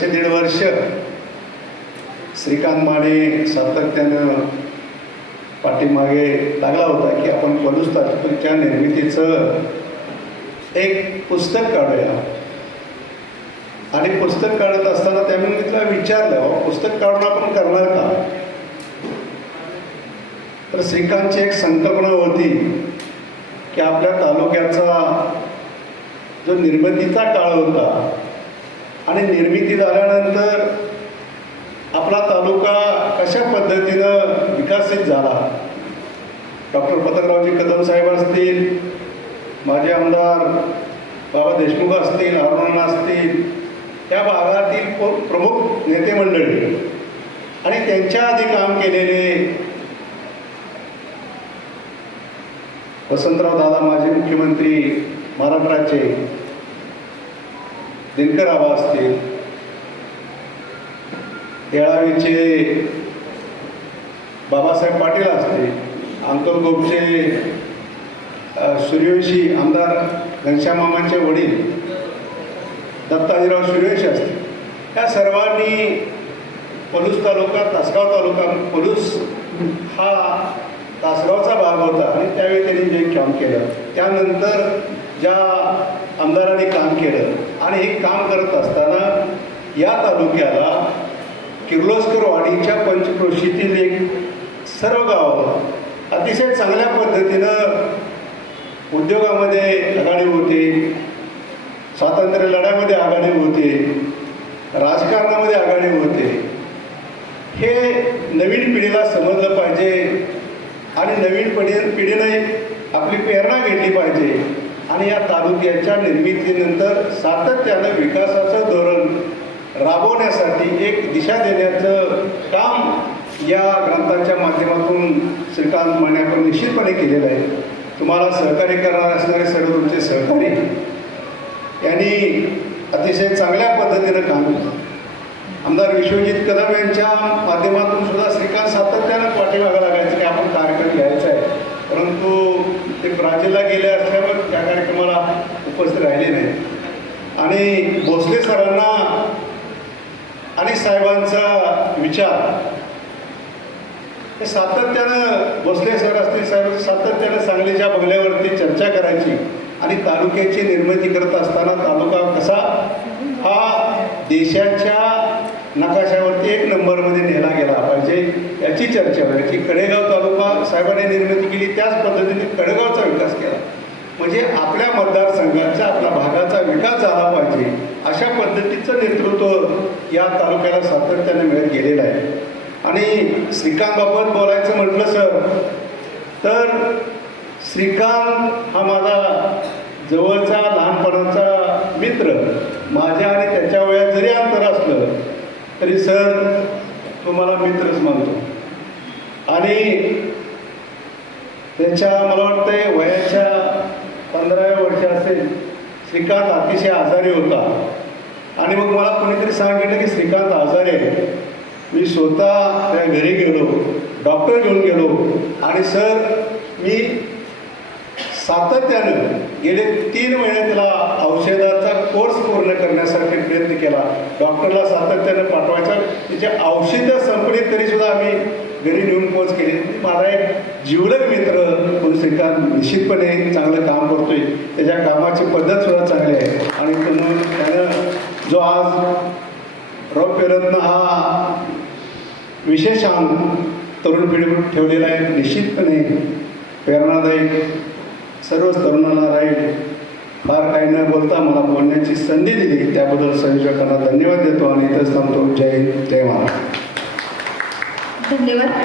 वर्ष दीड वर्ष. श्रीकांत माने सातत्यानं पाठीमागे लागला होता की आपण पलूस तालुक्याच्या निर्मितीचं एक पुस्तक काढूया. आणि पुस्तक काढत असताना त्यामुळे मी तिला विचारलं पुस्तक काढून आपण करणार का? तर श्रीकांतची एक संकल्पना होती की आपल्या तालुक्याचा जो निर्मितीचा काळ होता आणि निर्मिती झाल्यानंतर आपला तालुका कशा पद्धतीनं विकसित झाला? डॉक्टर पतंगरावजी कदम साहेब असतील माजी आमदार बाबा देशमुख असतील अरुणा असतील त्या भागातील प्रमुख नेते मंडळी. आणि त्यांच्या आधी काम केलेले वसंतराव दादा माजी मुख्यमंत्री महाराष्ट्राचे दिनकर आबा असतील येळावीचे बाबासाहेब पाटील असतील अंकलगोपचे गोपचे सूर्यवंशी आमदार घनश्यामामांचे वडील दत्ताजीराव सूर्यवंशी असतील या सर्वांनी पलूस तालुका तासगाव तालुका पलूस हा तासगावचा भाग होता आणि त्यावेळी त्यांनी जे काम केलं. त्यानंतर ज्या आमदारांनी काम केलं. आणि हे काम करत असताना या तालुक्याला किर्लोस्कर वाडीच्या पंचक्रोशीतील एक सर्व गाव अतिशय चांगल्या पद्धतीनं उद्योगामध्ये आघाडी होती स्वातंत्र्य लढ्यामध्ये आघाडी होते राजकारणामध्ये आघाडी होते. हे नवीन पिढीला समजलं पाहिजे आणि नवीन पिढी पिढीने आपली प्रेरणा घेतली पाहिजे. आणि या तालुक्याच्या निर्मितीनंतर सातत्यानं विकासाचं धोरण राबवण्यासाठी एक दिशा देण्याचं काम या ग्रंथाच्या माध्यमातून श्रीकांत माने आपण निश्चितपणे केलेलं आहे. तुम्हाला सहकार्य करणार असणारे सर्व तुमचे सहकारी यांनी अतिशय चांगल्या पद्धतीनं काम केलं. आमदार विश्वजित कदम यांच्या माध्यमातून सुद्धा श्रीकांत सातत्यानं पाठीमागं लागायचं की आपण कार्यक्रम घ्यायचा आहे. परंतु ते ब्राझीलला गेले असल्यामुळे त्या आणि भोसले सरांना आणि साहेबांचा विचार. हे सातत्यानं भोसले सर असतील साहेब सातत्यानं सांगलीच्या बंगल्यावरती चर्चा करायची आणि तालुक्याची निर्मिती करत असताना तालुका कसा? हा देशाच्या नकाशावरती एक नंबरमध्ये नेला गेला पाहिजे याची चर्चा व्हायची. कडेगाव तालुका साहेबांनी निर्मिती केली त्याच पद्धतीने कडेगावचा विकास केला. म्हणजे आपल्या मतदारसंघाचा आपल्या भागाचा विकास झाला पाहिजे अशा पद्धतीचं नेतृत्व या तालुक्याला सातत्याने मिळत गेलेलं आहे. आणि श्रीकांतबाबत बोलायचं म्हटलं सर तर श्रीकांत हा माझा जवळचा लहानपणाचा मित्र माझ्या आणि त्याच्या वयात जरी अंतर असलं तरी सर तुम्हाला मित्रच मानतो. आणि त्याच्या मला वाटतंय वयाच्या पंधराव्या वर्षी असेल श्रीकांत अतिशय आजारी होता. आणि मग मला कोणीतरी सांगितलं की श्रीकांत आजारी आहे. मी स्वतः त्या घरी गेलो डॉक्टर घेऊन गेलो. आणि सर मी सातत्यानं गेले तीन महिने त्याला औषधाचा कोर्स पूर्ण करण्यासाठी प्रयत्न केला. डॉक्टरला सातत्यानं पाठवायचा. त्याचे औषधं संपली तरी सुद्धा आम्ही घरी नेऊन पोच केली. माझा एक जिवलग मित्र म्हणून श्रीकांत निश्चितपणे चांगलं काम करतोय. त्याच्या कामाची पद्धत सुद्धा चांगली आहे. आणि म्हणून त्यानं जो आज रौप्यरत्न हा विशेषांक तरुण पिढीवर ठेवलेला आहे निश्चितपणे प्रेरणादायी सर्वच तरुणांना राहील फार काही न बोलता मला बोलण्याची संधी दिली. त्याबद्दल संयोजकांना धन्यवाद देतो आणि इथंच थांबतो. जय हिंद, जय महाराज धन्यवाद.